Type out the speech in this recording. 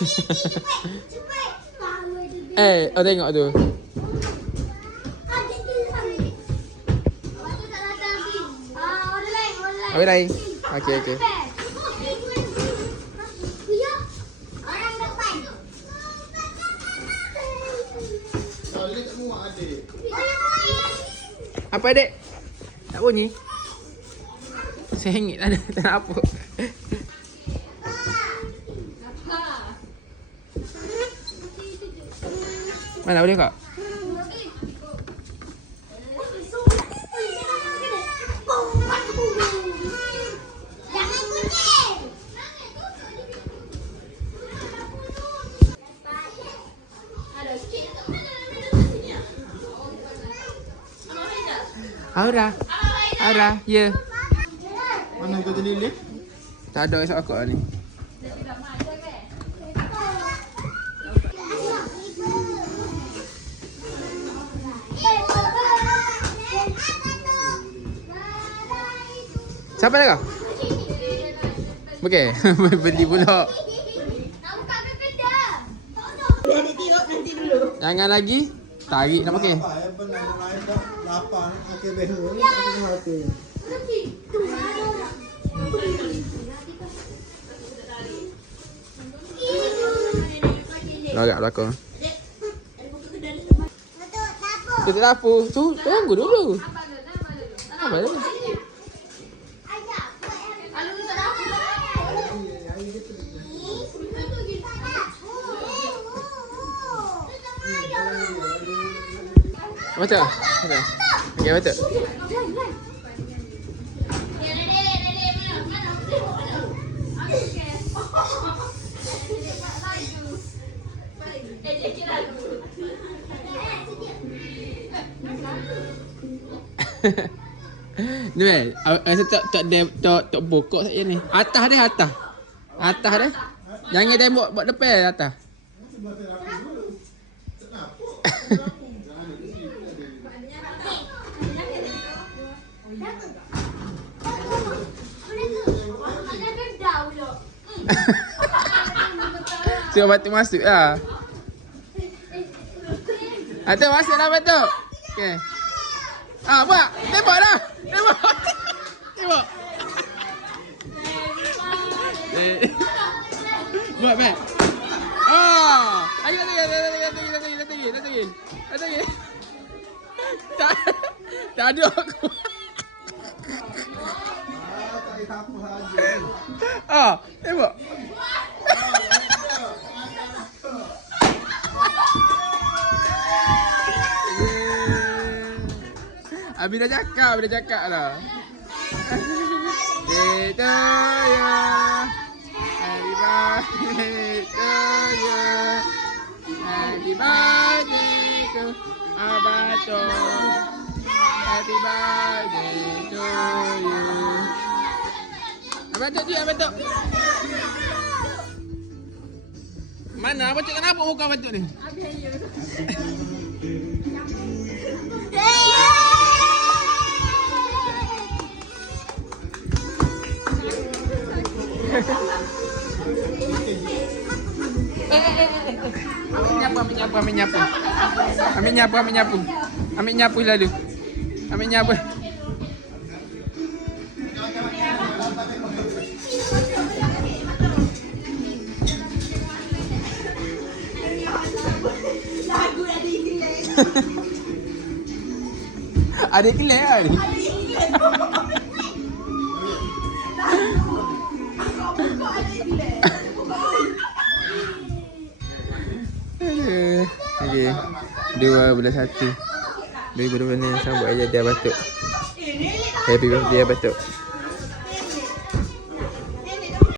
Eh, oh tengok tu. Habis lain. Okey, okey. Apa adik? Tak bunyi? Saya hengit ada. Tak nak apa. Mana boleh kak? Aura. Aura, ya. Mana kau tadi lift? Tak ada esok aku ni. Siapa nak kau? Okey, beli pula. Dulu. Jangan lagi. Tarik nak pakai. Lapar. Lagak belakang. Tutup dapur. Tu, tunggu dulu. Apa dulu? Apa dulu? Betul? Betul. Okey, betul. Ni weh, rasa tak tak ada tak tak bokok saja ni. Atas dia atas. Atas dia. Jangan tembok buat depan atas. Cuba batu masuk lah. Atas masuk lah batu. Okey. Ah, buat. Tembak dah. Tembak. Tembak. Eh. Buat, Mat. Ah. Ayo, lagi, lagi, lagi, lagi, lagi, lagi, lagi, lagi, lagi. Tak, tak ada aku. Ah, tak ada apa saja. Ah, tembak. Abi dah cakap, Abi dah cakap lah. Itu ya. Happy birthday to you. Happy birthday to Abato. Happy birthday to you. Abato dia, Abato. Mana Abato kenapa muka Abato ni? Ambil nyapu, ambil nyapu, ambil nyapu. Ambil nyapu, ambil nyapu. Ambil nyapu lalu. Ambil nyapu. Ada kelek kan? Aduh. Dua belas satu. 2020 ni sambut aja dia batuk. Happy birthday batuk.